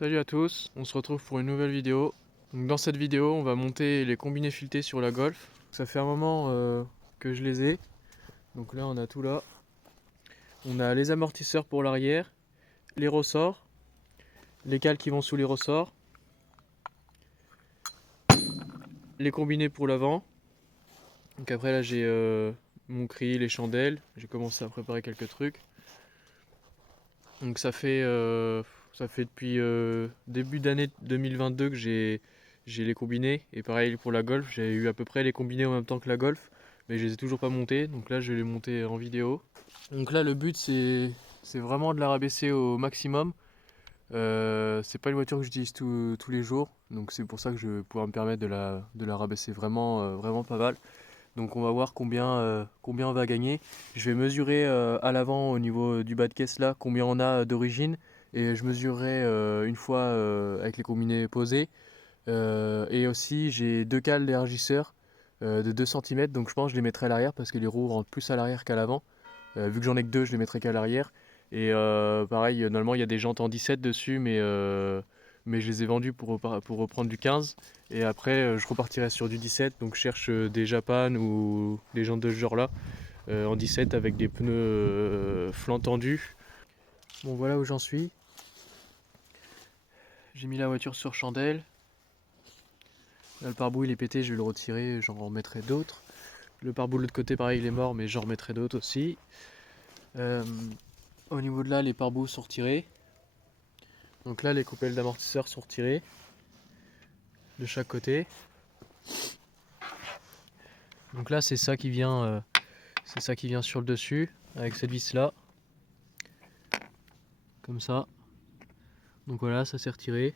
Salut à tous, on se retrouve pour une nouvelle vidéo. Donc dans cette vidéo, on va monter les combinés filetés sur la Golf. Ça fait un moment que je les ai. Donc là, on a tout là. On a les amortisseurs pour l'arrière, les ressorts, les cales qui vont sous les ressorts, les combinés pour l'avant. Donc après là, j'ai mon cri, les chandelles. J'ai commencé à préparer quelques trucs. Donc ça fait depuis début d'année 2022 que j'ai les combinés. Et pareil pour la Golf, j'ai eu à peu près les combinés en même temps que la Golf, mais je les ai toujours pas montés. Donc là, je vais les monter en vidéo. Donc là, le but c'est vraiment de la rabaisser au maximum. C'est pas une voiture que j'utilise tous les jours, donc c'est pour ça que je vais pouvoir me permettre de la rabaisser vraiment pas mal. Donc on va voir combien on va gagner. Je vais mesurer à l'avant au niveau du bas de caisse là combien on a d'origine, et je mesurerai une fois avec les combinés posés. Et aussi j'ai deux cales d'élargisseur de 2 cm, donc je pense que je les mettrai à l'arrière parce que les roues rentrent plus à l'arrière qu'à l'avant. Vu que j'en ai que deux, je les mettrai qu'à l'arrière. Et pareil, normalement il y a des jantes en 17 dessus, mais je les ai vendues pour reprendre du 15. Et après, je repartirai sur du 17. Donc je cherche des Japan ou des jantes de ce genre-là en 17 avec des pneus flanc tendus. Bon, voilà où j'en suis. J'ai mis la voiture sur chandelle. Là, le pare-bouille il est pété, je vais le retirer, j'en remettrai d'autres. Le pare-bouille de l'autre côté, pareil, il est mort, mais j'en remettrai d'autres aussi. Au niveau de là, les pare-bouilles sont retirés. Donc là, les coupelles d'amortisseurs sont retirées de chaque côté. Donc là, c'est ça qui vient sur le dessus avec cette vis là, comme ça. Donc voilà, ça s'est retiré.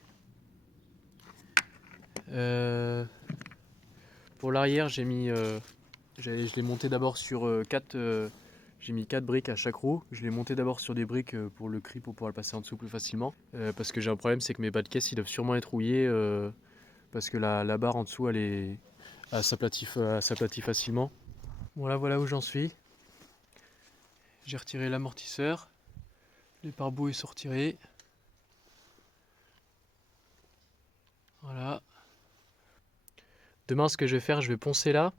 Pour l'arrière, je l'ai monté d'abord sur 4. J'ai mis 4 briques à chaque roue. Je l'ai monté d'abord sur des briques pour le cri, pour pouvoir le passer en dessous plus facilement. Parce que j'ai un problème, c'est que mes bas de caisse ils doivent sûrement être rouillés. Parce que la barre en dessous elle s'aplatit facilement. Bon, là voilà où j'en suis. J'ai retiré l'amortisseur. Les pare-bouilles sont retirés. Voilà. Demain, ce que je vais faire, je vais poncer là.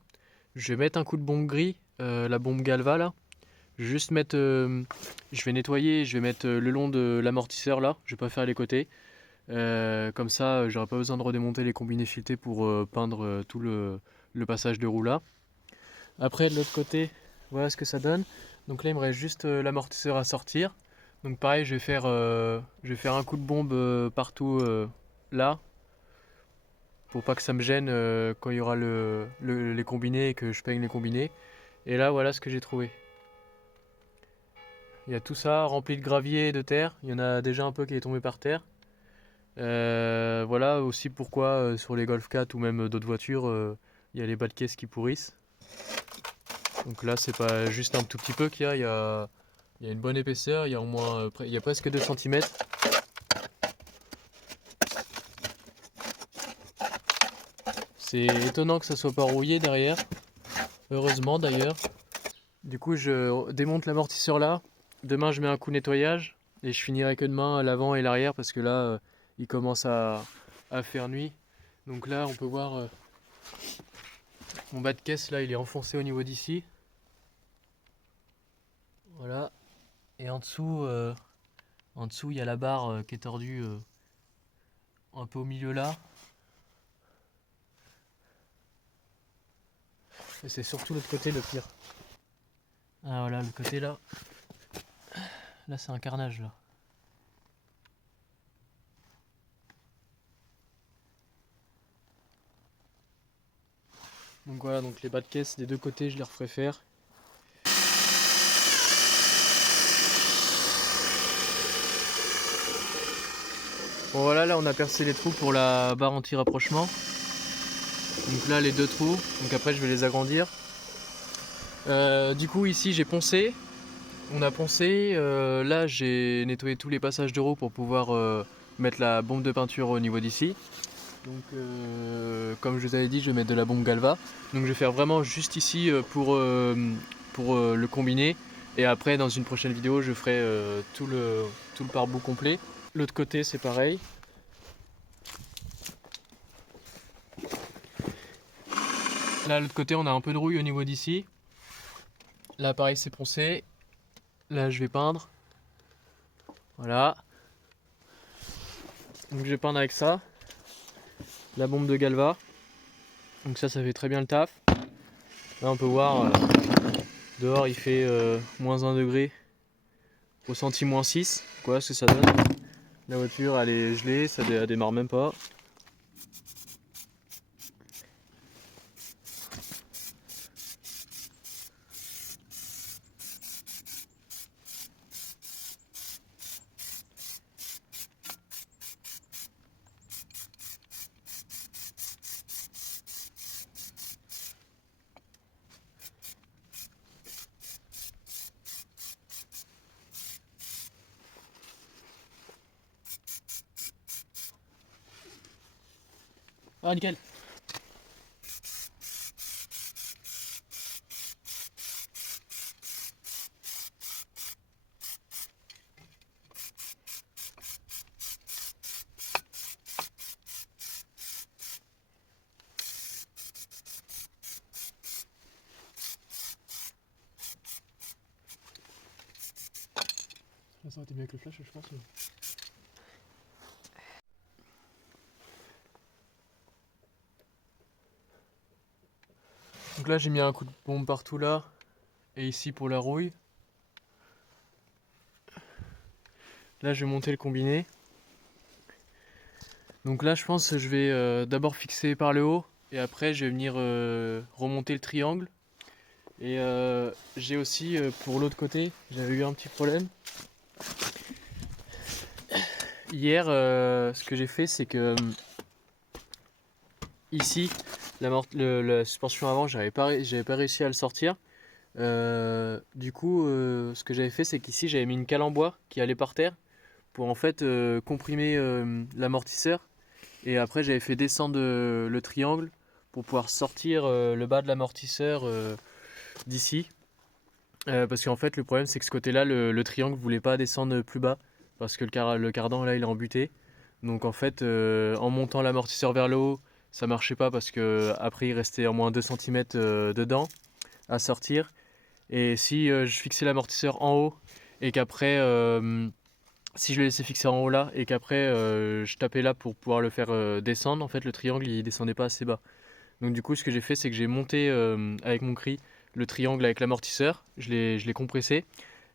Je vais mettre un coup de bombe gris, la bombe Galva là. Je vais juste mettre. Je vais nettoyer, je vais mettre le long de l'amortisseur là. Je vais pas faire les côtés. Comme ça, j'aurai pas besoin de redémonter les combinés filetés pour peindre tout le passage de roue là. Après, de l'autre côté, voilà ce que ça donne. Donc là, il me reste juste l'amortisseur à sortir. Donc pareil, je vais faire un coup de bombe partout là, pour pas que ça me gêne quand il y aura les combinés et que je peigne les combinés. Et là, voilà ce que j'ai trouvé. Il y a tout ça rempli de gravier et de terre. Il y en a déjà un peu qui est tombé par terre. Voilà aussi pourquoi sur les Golf 4 ou même d'autres voitures, il y a les bas de caisse qui pourrissent. Donc là, c'est pas juste un tout petit peu qu'il y a, il y a une bonne épaisseur. Il y a au moins, il y a presque 2 cm. C'est étonnant que ça soit pas rouillé derrière. Heureusement d'ailleurs. Du coup, je démonte l'amortisseur là. Demain, je mets un coup de nettoyage et je finirai que demain à l'avant et l'arrière parce que là, il commence à faire nuit. Donc là, on peut voir mon bas de caisse là, il est enfoncé au niveau d'ici. Voilà. Et en dessous, il y a la barre qui est tordue un peu au milieu là. Et c'est surtout l'autre côté le pire. Ah voilà, le côté là. Là, c'est un carnage là. Donc voilà, donc les bas de caisse des deux côtés, je les referai faire. Bon voilà, là on a percé les trous pour la barre anti-rapprochement. Donc là les deux trous, donc après je vais les agrandir. Du coup ici j'ai poncé. On a poncé, là j'ai nettoyé tous les passages de roue pour pouvoir mettre la bombe de peinture au niveau d'ici. Donc comme je vous avais dit, je vais mettre de la bombe Galva. Donc je vais faire vraiment juste ici pour le combiner. Et après dans une prochaine vidéo je ferai tout le pare-boue complet. L'autre côté c'est pareil. Là, de l'autre côté, on a un peu de rouille au niveau d'ici. Là, pareil, c'est poncé. Là, je vais peindre. Voilà. Donc, je vais peindre avec ça. La bombe de Galva. Donc ça fait très bien le taf. Là, on peut voir, dehors, il fait moins 1 degré. Ressenti moins 6. Voilà ce que ça donne. La voiture, elle est gelée, ça démarre même pas. Ah, nickel. Ça aurait été mieux avec le flash, je pense. Donc là, j'ai mis un coup de bombe partout là. Et ici pour la rouille. Là, je vais monter le combiné. Donc là, je pense que je vais d'abord fixer par le haut. Et après, je vais venir remonter le triangle. Et j'ai aussi, pour l'autre côté, j'avais eu un petit problème. Hier, ce que j'ai fait, c'est que ici, la suspension avant, j'avais pas réussi à le sortir. Du coup, ce que j'avais fait, c'est qu'ici, j'avais mis une cale en bois qui allait par terre pour en fait comprimer l'amortisseur. Et après, j'avais fait descendre le triangle pour pouvoir sortir le bas de l'amortisseur d'ici. Parce qu'en fait, le problème, c'est que ce côté-là, le triangle voulait pas descendre plus bas parce que le cardan, là, il est embuté. Donc en fait, en montant l'amortisseur vers le haut, ça marchait pas parce que après il restait au moins 2 cm dedans à sortir. Et si je fixais l'amortisseur en haut et qu'après, si je le laissais fixer en haut là et qu'après je tapais là pour pouvoir le faire descendre, en fait le triangle il descendait pas assez bas. Donc du coup ce que j'ai fait c'est que j'ai monté avec mon cri le triangle avec l'amortisseur, je l'ai compressé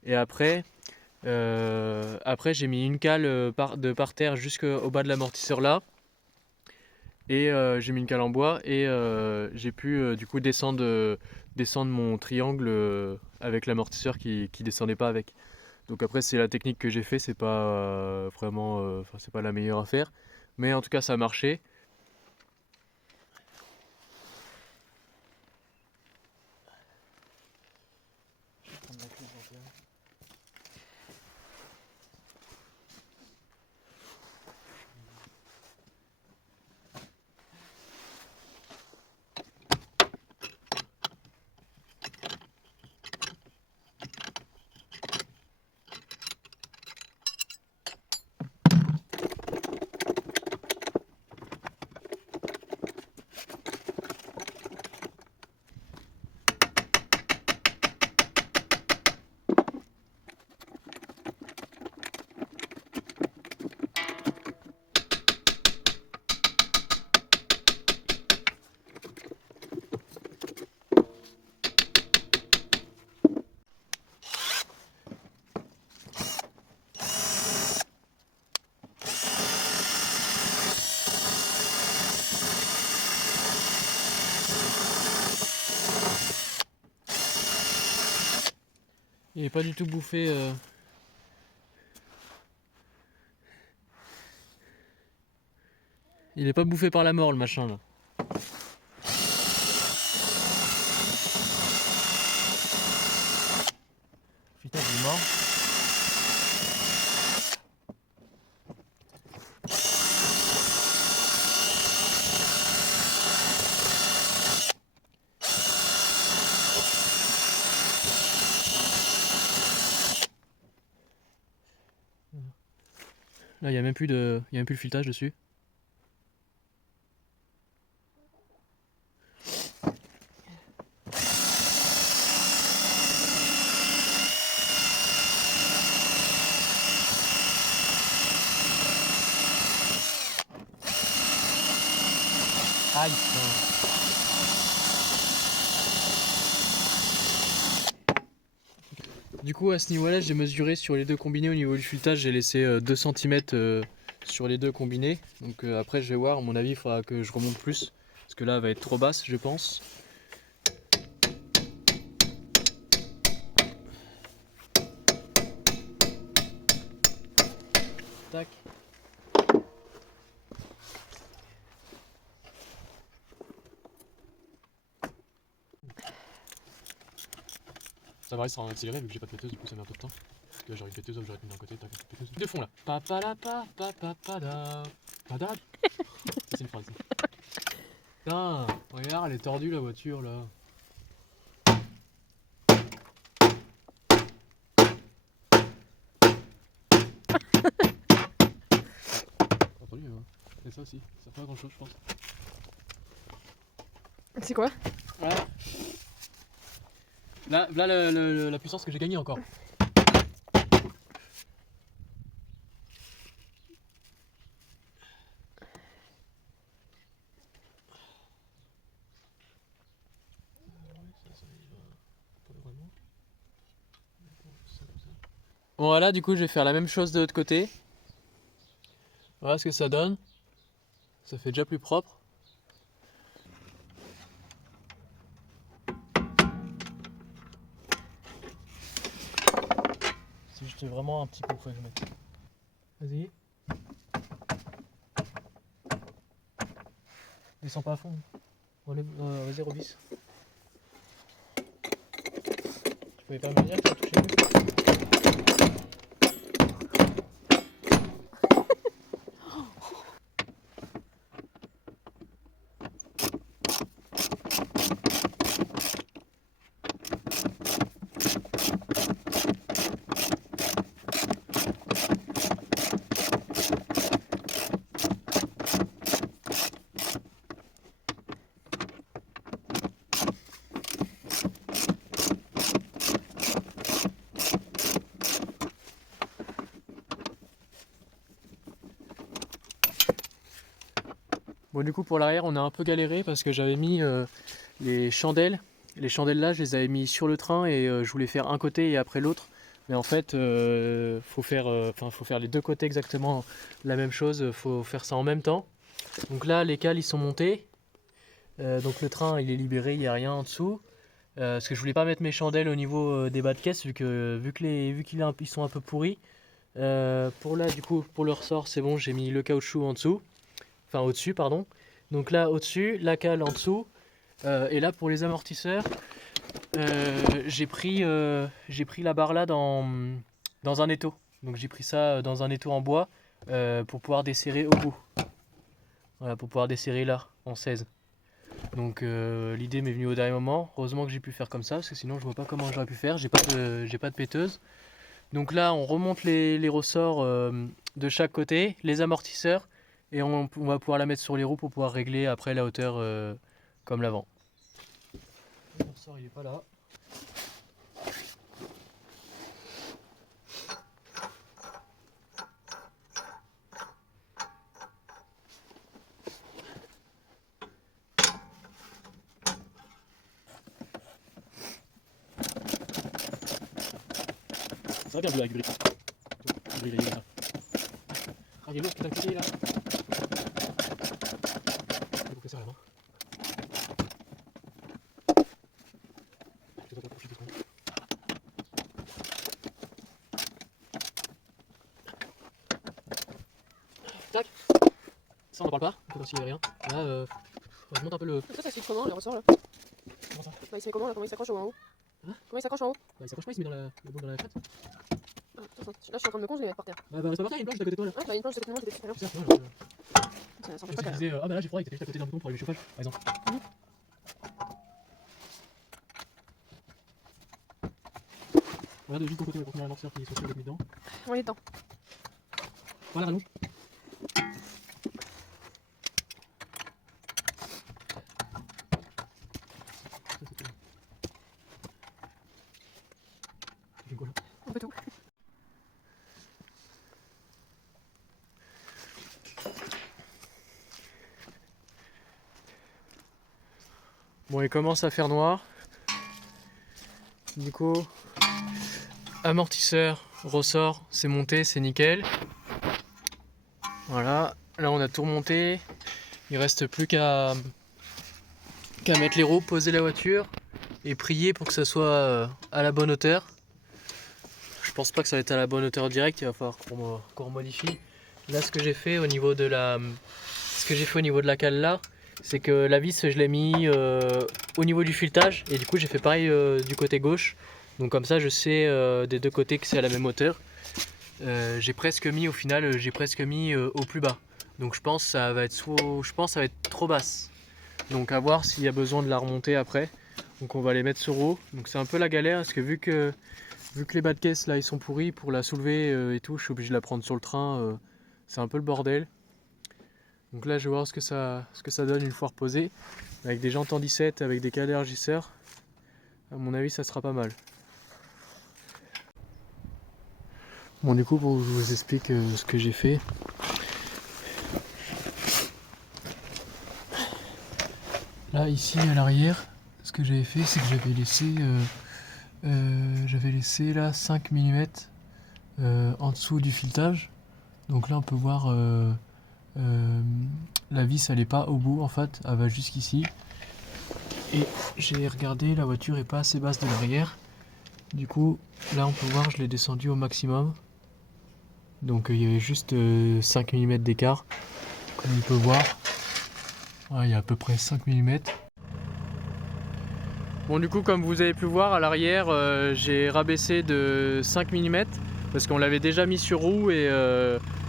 et après j'ai mis une cale par terre jusqu'au bas de l'amortisseur là et j'ai mis une cale en bois et j'ai pu du coup descendre mon triangle avec l'amortisseur qui descendait pas avec. Donc après c'est la technique que j'ai fait, c'est pas vraiment, enfin c'est pas la meilleure à faire, mais en tout cas ça a marché. Je vais prendre la clé de 21. Il est pas du tout bouffé. Il est pas bouffé par la mort le machin là. Putain, il est mort. Là, il y a même plus le filetage dessus. Aïe. Du coup, à ce niveau-là, j'ai mesuré sur les deux combinés au niveau du filetage, j'ai laissé 2 cm sur les deux combinés. Donc après, je vais voir, à mon avis, il faudra que je remonte plus. Parce que là, elle va être trop basse, je pense. Tac. Ça va, ça va accélérer vu que j'ai pas de péteuse, du coup ça met un peu de temps. Parce que là j'aurais une péteuse, j'aurais mis d'un côté, tac, péteuse de fond là. Pa-pa-la-pa-pa-pa-pa-da. Pa-da. C'est une phrase. Putain, regarde, elle est tordue la voiture là. Entendu, c'est ça aussi, ça fait pas grand chose je pense. C'est quoi? Voilà. Là la puissance que j'ai gagnée encore. Bon voilà, du coup je vais faire la même chose de l'autre côté. Voilà ce que ça donne. Ça fait déjà plus propre. C'est juste vraiment un petit peu que je mette. Vas-y. Descends pas à fond. Vas-y, revisse. Tu pouvais pas me dire que ça touchait mieux. Bon, du coup pour l'arrière on a un peu galéré parce que j'avais mis les chandelles. Les chandelles là je les avais mis sur le train et je voulais faire un côté et après l'autre. Mais en fait faut faire les deux côtés exactement la même chose, faut faire ça en même temps. Donc là les cales ils sont montés. Donc le train il est libéré, il n'y a rien en dessous. Parce que je voulais pas mettre mes chandelles au niveau des bas de caisse vu qu'ils sont un peu pourris. Pour là du coup pour le ressort c'est bon, j'ai mis le caoutchouc en dessous. Enfin au-dessus pardon. Donc là au-dessus, la cale en dessous. Et là pour les amortisseurs, j'ai pris la barre là dans un étau. Donc j'ai pris ça dans un étau en bois pour pouvoir desserrer au bout. Voilà, pour pouvoir desserrer là en 16. Donc l'idée m'est venue au dernier moment. Heureusement que j'ai pu faire comme ça, parce que sinon je vois pas comment j'aurais pu faire. J'ai pas de péteuse. Donc là on remonte les ressorts de chaque côté, les amortisseurs, et on va pouvoir la mettre sur les roues pour pouvoir régler après la hauteur comme l'avant. Le ressort il est pas là. Ça va bien jouer avec le gris. Gris là. Ah il est lourd putain de côté là. Il faut que ça la main. Je vais t'approcher doucement. Tac. Ça on en parle pas, comme s'il y avait rien. Là je monte un peu le. Ça se fait comment le ressort là? Comment ça? Bah, il se fait comment là? Comment il s'accroche en haut? Hein? Comment il s'accroche en haut? Bah il s'accroche pas, il se met dans la boule dans la crête. Ah, attends, là je suis en train de me con, je vais les mettre par terre. Bah reste pas par terre, il y a une planche d'à côté de toi là. Ah, bah une planche de côté de moi qui était super Tu sais, bien. moi, Ça je s'empêche me pas suis qu'elle. disais, ah bah là j'ai froid, il était juste à côté d'un bouton pour allumer le chauffage, par exemple. Regarde juste ton côté pour tenir l'amortisseur qui est sûr d'être mis dedans. On est dedans. Voilà, rallonge. Ça c'est tout. Tu fais quoi là? On fait tout. Bon, il commence à faire noir. Du coup, amortisseur, ressort, c'est monté, c'est nickel. Voilà, là on a tout remonté. Il reste plus qu'à mettre les roues, poser la voiture et prier pour que ça soit à la bonne hauteur. Je pense pas que ça va être à la bonne hauteur directe, il va falloir qu'on remodifie. Là, ce que j'ai fait au niveau de la cale là, c'est que la vis je l'ai mis au niveau du filetage et du coup j'ai fait pareil du côté gauche. Donc comme ça je sais des deux côtés que c'est à la même hauteur. J'ai presque mis au plus bas. Donc je pense que ça va être trop basse. Donc à voir s'il y a besoin de la remonter après. Donc on va les mettre sur haut. Donc c'est un peu la galère parce que vu que les bas de caisse là ils sont pourris, pour la soulever et tout, je suis obligé de la prendre sur le train. C'est un peu le bordel. Donc là je vais voir ce que ça donne une fois reposé. Avec des jantes en 17, avec des cadres régisseurs. À mon avis ça sera pas mal. Bon, du coup, pour que je vous explique ce que j'ai fait. Là, ici, à l'arrière, ce que j'avais fait, c'est que j'avais laissé là 5 mm en dessous du filetage. Donc là, on peut voir la vis, elle n'est pas au bout, en fait, elle va jusqu'ici. Et j'ai regardé, la voiture est pas assez basse de l'arrière. Du coup, là, on peut voir, je l'ai descendu au maximum. Donc il y avait juste 5 mm d'écart, comme on peut voir. Ouais, il y a à peu près 5 mm. Bon, du coup, comme vous avez pu voir à l'arrière, j'ai rabaissé de 5 mm parce qu'on l'avait déjà mis sur roue et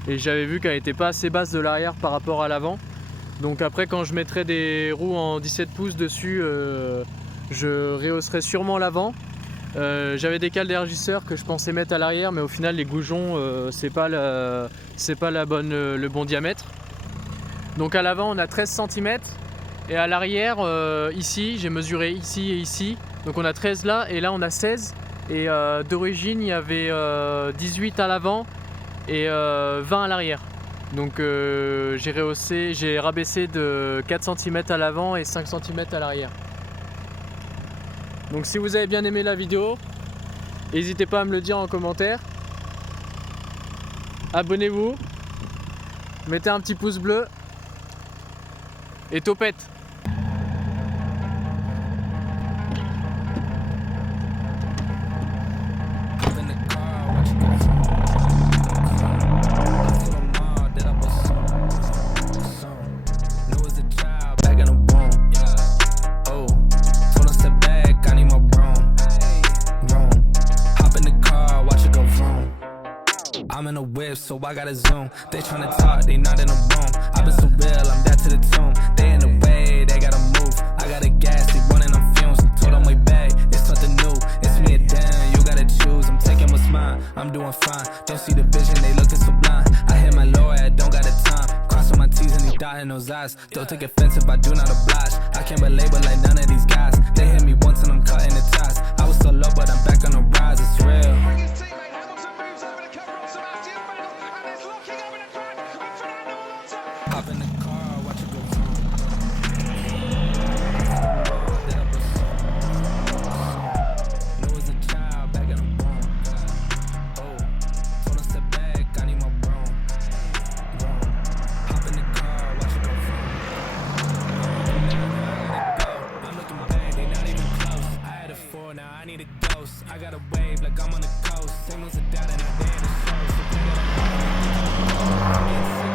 j'avais vu qu'elle n'était pas assez basse de l'arrière par rapport à l'avant. Donc après, quand je mettrai des roues en 17 pouces dessus, je rehausserai sûrement l'avant. J'avais des cales d'élargisseur que je pensais mettre à l'arrière, mais au final les goujons c'est pas le bon diamètre. Donc à l'avant on a 13 cm et à l'arrière ici j'ai mesuré ici et ici, donc on a 13 là et là on a 16 et d'origine il y avait 18 à l'avant et 20 à l'arrière. Donc j'ai rabaissé de 4 cm à l'avant et 5 cm à l'arrière. Donc si vous avez bien aimé la vidéo, n'hésitez pas à me le dire en commentaire. Abonnez-vous, mettez un petit pouce bleu et topette. I'm in a whip, so I gotta zoom. They tryna talk, they not in a room. I've been so real, I'm dead to the tomb. They in the way, they gotta move. I got a gas, they running on fumes. Told them way back, it's something new. It's me or them, you gotta choose. I'm taking what's mine, I'm doing fine. Don't see the vision, they looking so blind. I hit my low, I don't got the time. Crossing my T's and they dotting those eyes. Don't take offense if I do not oblige. I can't relate but like none of these guys. They hit me once and I'm cutting the ties. I was so low, but I'm back on the rise, it's real. Hop in the car, watch it go Knew as a child, back in the room. Oh, told him step back, I need my broom. Hop in the car, watch it go I'm looking back, they not even close. I had a 4, now I need a ghost. I got a wave like I'm on the coast. Same as a dad and I did the show. So